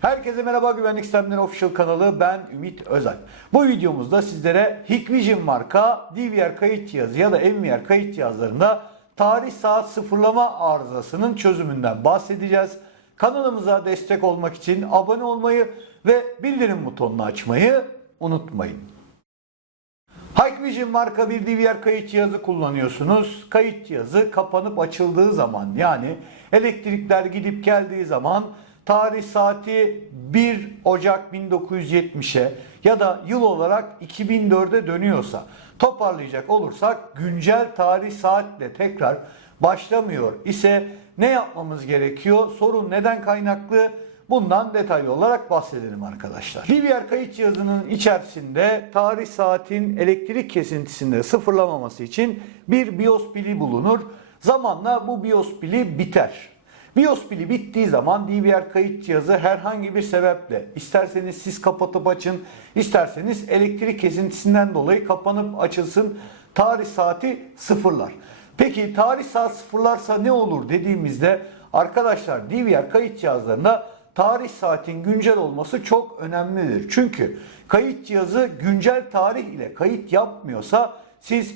Herkese merhaba Güvenlik Sistemleri Official kanalı ben Ümit Özel. Bu videomuzda sizlere Hikvision marka DVR kayıt cihazı ya da NVR kayıt cihazlarında tarih saat sıfırlama arızasının çözümünden bahsedeceğiz. Kanalımıza destek olmak için abone olmayı ve bildirim butonunu açmayı unutmayın. Hikvision marka bir DVR kayıt cihazı kullanıyorsunuz. Kayıt cihazı kapanıp açıldığı zaman yani elektrikler gidip geldiği zaman tarih saati 1 Ocak 1970'e ya da yıl olarak 2004'e dönüyorsa toparlayacak olursak güncel tarih saatle tekrar başlamıyor ise ne yapmamız gerekiyor? Sorun neden kaynaklı? Bundan detaylı olarak bahsedelim arkadaşlar. DVR kayıt cihazının içerisinde tarih saatin elektrik kesintisinde sıfırlamaması için bir BIOS pili bulunur. Zamanla bu BIOS pili biter. BIOS pili bittiği zaman DVR kayıt cihazı herhangi bir sebeple isterseniz siz kapatıp açın, isterseniz elektrik kesintisinden dolayı kapanıp açılsın tarih saati sıfırlar. Peki tarih saat sıfırlarsa ne olur dediğimizde arkadaşlar DVR kayıt cihazlarında tarih saatin güncel olması çok önemlidir. Çünkü kayıt cihazı güncel tarih ile kayıt yapmıyorsa siz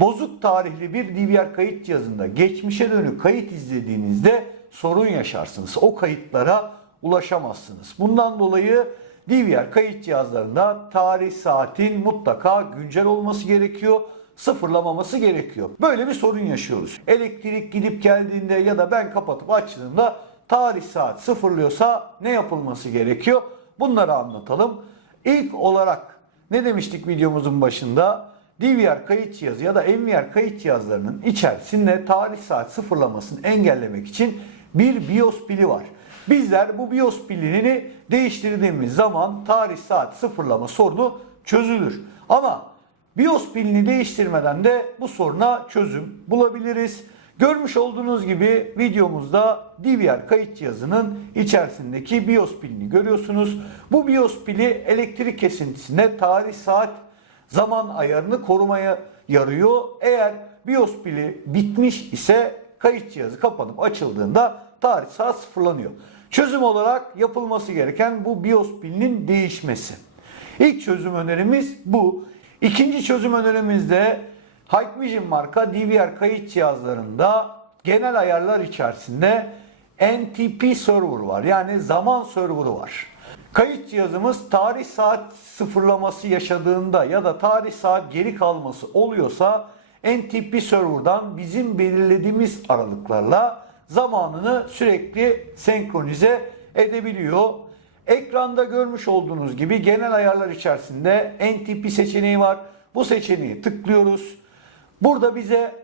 bozuk tarihli bir DVR kayıt cihazında geçmişe dönük kayıt izlediğinizde sorun yaşarsınız. O kayıtlara ulaşamazsınız. Bundan dolayı DVR kayıt cihazlarında tarih saatin mutlaka güncel olması gerekiyor sıfırlamaması gerekiyor. Böyle bir sorun yaşıyoruz. Elektrik gidip geldiğinde ya da ben kapatıp açtığımda tarih saat sıfırlıyorsa ne yapılması gerekiyor? Bunları anlatalım. İlk olarak ne demiştik videomuzun başında? DVR kayıt cihazı ya da NVR kayıt cihazlarının içerisinde tarih saat sıfırlamasını engellemek için bir BIOS pili var. Bizler bu BIOS pilini değiştirdiğimiz zaman tarih saat sıfırlama sorunu çözülür. Ama BIOS pilini değiştirmeden de bu soruna çözüm bulabiliriz. Görmüş olduğunuz gibi videomuzda DVR kayıt cihazının içerisindeki BIOS pilini görüyorsunuz. Bu BIOS pili elektrik kesintisinde tarih saat zaman ayarını korumaya yarıyor. Eğer BIOS pili bitmiş ise kayıt cihazı kapanıp açıldığında tarih saat sıfırlanıyor. Çözüm olarak yapılması gereken bu BIOS pilinin değişmesi. İlk çözüm önerimiz bu. İkinci çözüm önerimizde Hikvision marka DVR kayıt cihazlarında genel ayarlar içerisinde NTP server var. Yani zaman serverı var. Kayıt cihazımız tarih saat sıfırlaması yaşadığında ya da tarih saat geri kalması oluyorsa NTP server'dan bizim belirlediğimiz aralıklarla zamanını sürekli senkronize edebiliyor. Ekranda görmüş olduğunuz gibi genel ayarlar içerisinde NTP seçeneği var. Bu seçeneği tıklıyoruz. Burada bize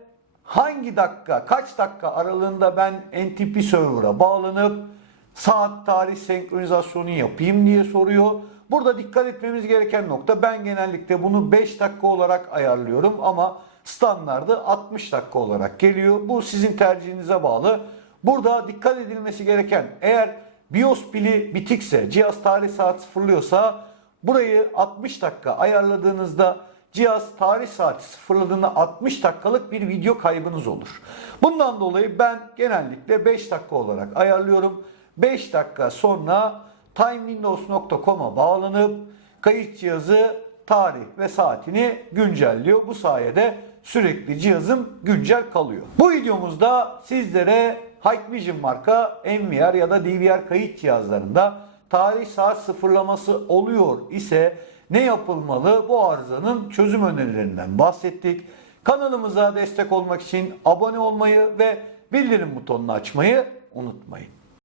hangi dakika, kaç dakika aralığında ben NTP server'a bağlanıp saat tarih senkronizasyonu yapayım diye soruyor. Burada dikkat etmemiz gereken nokta ben genellikle bunu 5 dakika olarak ayarlıyorum ama standardı 60 dakika olarak geliyor. Bu sizin tercihinize bağlı. Burada dikkat edilmesi gereken eğer BIOS pili bitikse, cihaz tarih saat sıfırlıyorsa burayı 60 dakika ayarladığınızda cihaz tarih saati sıfırladığında 60 dakikalık bir video kaybınız olur. Bundan dolayı ben genellikle 5 dakika olarak ayarlıyorum. 5 dakika sonra timewindows.com'a bağlanıp kayıt cihazı tarih ve saatini güncelliyor. Bu sayede sürekli cihazım güncel kalıyor. Bu videomuzda sizlere Hikvision marka NVR ya da DVR kayıt cihazlarında tarih saat sıfırlaması oluyor ise ne yapılmalı bu arızanın çözüm önerilerinden bahsettik. Kanalımıza destek olmak için abone olmayı ve bildirim butonunu açmayı unutmayın.